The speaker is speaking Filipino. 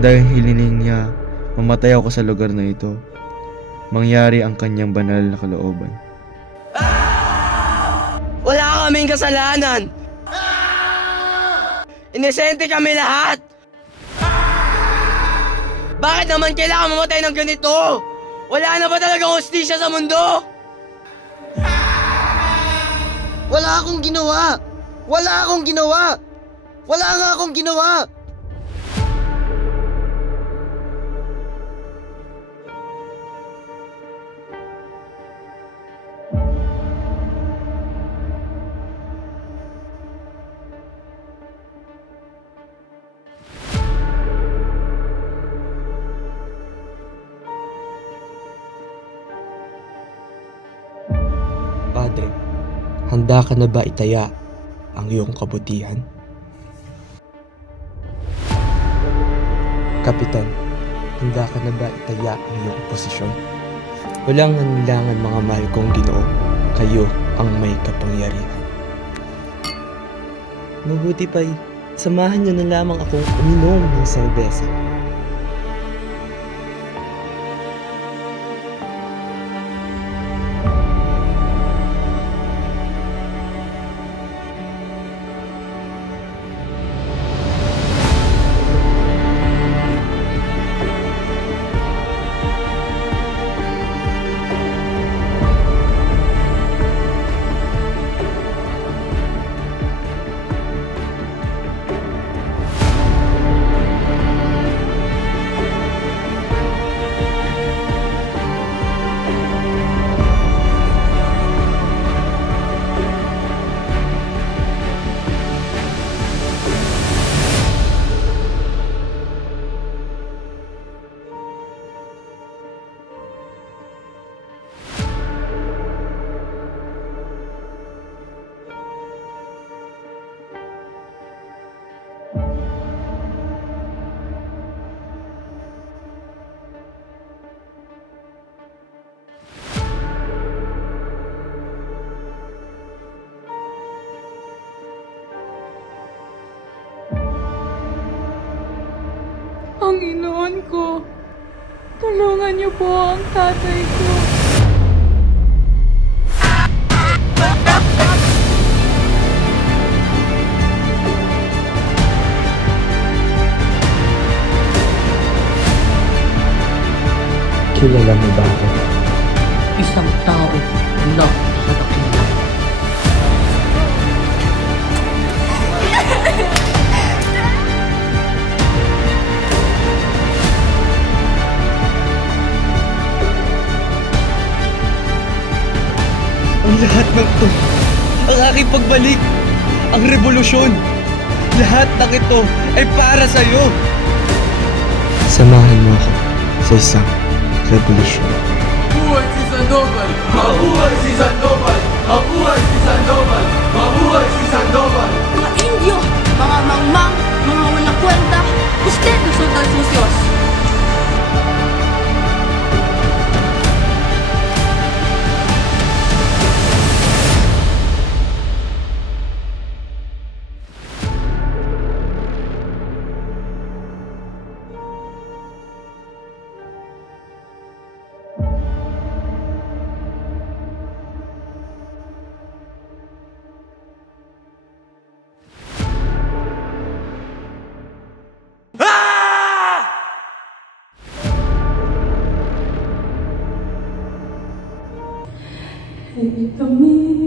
Dahil hililing niya, mamatay ako sa lugar na ito. Mangyari ang kanyang banal na kalooban. Wala kaming kasalanan. Inesente kami lahat. Bakit naman kailangan mamatay ng ganito? Wala na ba talagang hostisya sa mundo? Wala akong ginawa! Wala akong ginawa! Wala nga akong ginawa! Padre, handa ka na ba itaya ang iyong kabutihan? Kapitan, handa ka na ba itaya ang iyong posisyon? Walang anilangan mga mahal kong ginoo, kayo ang may kapangyarihan. Mabuti pa'y, samahan niyo na lamang akong uminom ng serbesa. Panginoon ko, tulungan niyo po ang tatay ko. Kilala mo ba ako? isang tao na sa dakila. Ang lahat ng ito, ang aking pagbalik, ang revolusyon, lahat ng ito ay para sa iyo. Samahan mo ako sa isang Who is a noble? Who is a noble? Itamis na